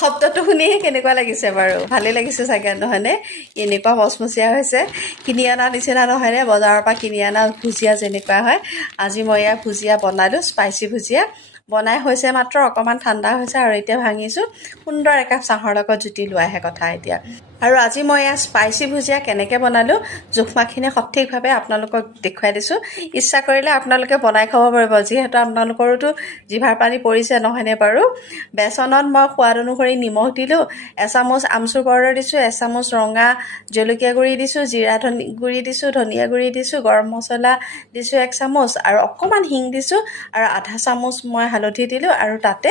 শব্দটো শুনিহে কেনেকুৱা লাগিছে বাৰু ভালেই লাগিছে চাগে নহয়নে এনেকুৱা মচমচীয়া হৈছে কিনি অনা নিচিনা নহয়নে বজাৰৰ পৰা কিনি অনা ভুজিয়া যেনেকুৱা হয় আজি মই এয়া ভুজিয়া বনালোঁ স্পাইচি ভুজিয়া বনাই হৈছে মাত্ৰ অকণমান ঠাণ্ডা হৈছে আৰু এতিয়া ভাঙিছোঁ সুন্দৰ একাপ চাহৰ লগত জুতি লোৱাহে কথা এতিয়া আৰু আজি মই এয়া স্পাইচি ভুজিয়া কেনেকৈ বনালোঁ জোখমাখিনি সঠিকভাৱে আপোনালোকক দেখুৱাই দিছোঁ ইচ্ছা কৰিলে আপোনালোকে বনাই খাব পাৰিব যিহেতু আপোনালোকৰোতো জিভাৰ পানী পৰিছে নহয়নে বাৰু বেচনত মই সোৱাদ অনুসৰি নিমখ দিলোঁ এচামুচ আমচুৰ পাউডাৰ দিছোঁ এচামুচ ৰঙা জলকীয়া গুড়ি দিছোঁ জিৰা গুড়ি দিছোঁ ধনিয়া গুড়ি দিছোঁ গৰম মছলা দিছোঁ 1 চামুচ আৰু অকণমান হিং দিছোঁ আৰু আধা চামুচ মই হালধি দিলোঁ আৰু তাতে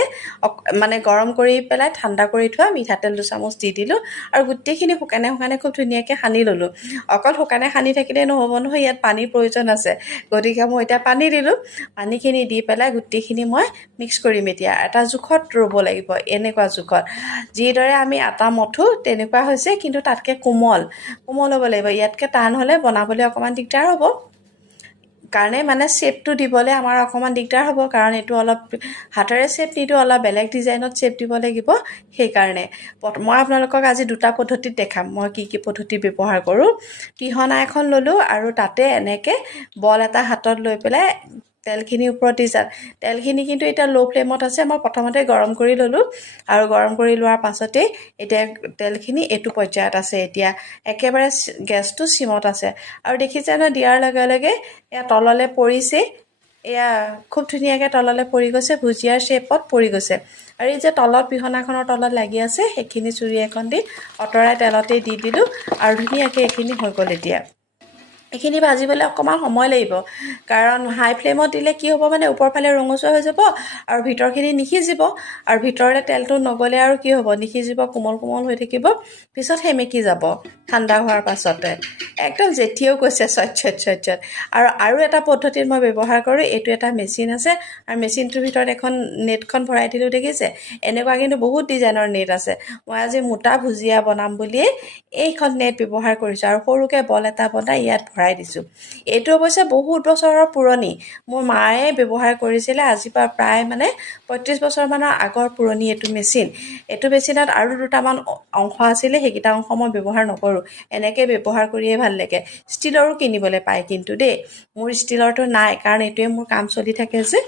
মানে গৰম কৰি পেলাই ঠাণ্ডা কৰি থোৱা মিঠাতেল 2 চামুচ দি দিলোঁ আৰু গোটেইখিনি শুকানে শুকানে খুব ধুনীয়াকৈ সানি ল'লোঁ অকল শুকানে সানি থাকিলে নহ'ব নহয় ইয়াত পানীৰ প্ৰয়োজন আছে গতিকে মই এতিয়া পানী দিলোঁ পানীখিনি দি পেলাই গোটেইখিনি মই মিক্স কৰিম এতিয়া এটা জোখত ৰ'ব লাগিব এনেকুৱা জোখত যিদৰে আমি আটা মঠো তেনেকুৱা হৈছে কিন্তু তাতকৈ কোমল হ'ব লাগিব ইয়াতকৈ টান হ'লে বনাবলৈ অকণমান দিগদাৰ হ'ব কাৰণে মানে শ্বেপটো দিবলৈ আমাৰ অকণমান দিগদাৰ হ'ব কাৰণ এইটো অলপ হাতেৰে শ্বেপ নিদিওঁ অলপ বেলেগ ডিজাইনত শ্বেপ দিব লাগিব সেইকাৰণে মই আপোনালোকক আজি দুটা পদ্ধতিত দেখাম মই কি পদ্ধতি ব্যৱহাৰ কৰোঁ পিহনা এখন ল'লোঁ আৰু তাতে এনেকৈ বল এটা হাতত লৈ পেলাই তেলখিনি ওপৰত দি যাম তেলখিনি কিন্তু এতিয়া ল' ফ্লেমত আছে মই প্ৰথমতে গৰম কৰি ল'লোঁ আৰু গৰম কৰি লোৱাৰ পাছতেই এতিয়া তেলখিনি এইটো পৰ্যায়ত আছে এতিয়া একেবাৰে গেছটো চিমত আছে আৰু দেখিছে ন দিয়াৰ লগে লগে এয়া তললৈ পৰিছে এয়া খুব ধুনীয়াকৈ তললৈ পৰি গৈছে ভুজিয়াৰ শ্বেপত পৰি গৈছে আৰু এই যে তলত পিহনাখনৰ তলত লাগি আছে সেইখিনি চুৰি এখন দি অঁতৰাই তেলতেই দি দিলোঁ আৰু ধুনীয়াকৈ এইখিনি হৈ গ'ল এতিয়া এইখিনি ভাজিবলৈ অকণমান সময় লাগিব কাৰণ হাই ফ্লেমত দিলে কি হ'ব মানে ওপৰ ফালে ৰঙচুৱা হৈ যাব আৰু ভিতৰখিনি নিসিজিব আৰু ভিতৰলৈ তেলটো নগ'লে আৰু কি হ'ব নিসিজিব কোমল হৈ থাকিব পিছত সেমেকি যাব ঠাণ্ডা হোৱাৰ পাছতে একদম জেঠিয়েও কৈছে চট আৰু এটা পদ্ধতিত মই ব্যৱহাৰ কৰোঁ এইটো এটা মেচিন আছে আৰু মেচিনটোৰ ভিতৰত এখন নেটখন ভৰাই দিলোঁ দেখিছে এনেকুৱা কিন্তু বহুত ডিজাইনৰ নেট আছে মই আজি মোটা ভুজিয়া বনাম বুলিয়ে এইখন নেট ব্যৱহাৰ কৰিছোঁ আৰু সৰুকৈ বল এটা বনাই ইয়াত ভৰাই দিছোঁ এইটো অৱশ্যে বহুত বছৰৰ পুৰণি মোৰ মায়ে ব্যৱহাৰ কৰিছিলে আজিৰ পৰা প্ৰায় মানে 35 বছৰমানৰ আগৰ পুৰণি এইটো মেচিনত আৰু দুটামান অংশ আছিলে সেইকেইটা অংশ মই ব্যৱহাৰ নকৰোঁ এনেকৈ ব্যৱহাৰ কৰিয়ে ভাল লাগে ষ্টীলৰো কিনিবলৈ পায় কিন্তু দেই মোৰ ষ্টীলৰটো নাই কাৰণ এইটোৱে মোৰ কাম চলি থাকে যে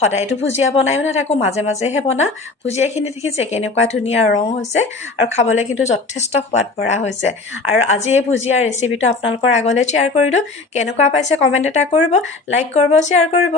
সদায়তো ভুজিয়া বনায়ো নাথাকোঁ মাজে মাজেহে বনাওঁ ভুজিয়াখিনি দেখিছে কেনেকুৱা ধুনীয়া ৰং হৈছে আৰু খাবলৈ কিন্তু যথেষ্ট সোৱাদ ভৰা হৈছে আৰু আজি এই ভুজিয়াৰ ৰেচিপিটো আপোনালোকৰ আগলৈ শ্বেয়াৰ কৰিলোঁ কেনেকুৱা পাইছে কমেণ্ট এটা কৰিব লাইক কৰিব শ্বেয়াৰ কৰিব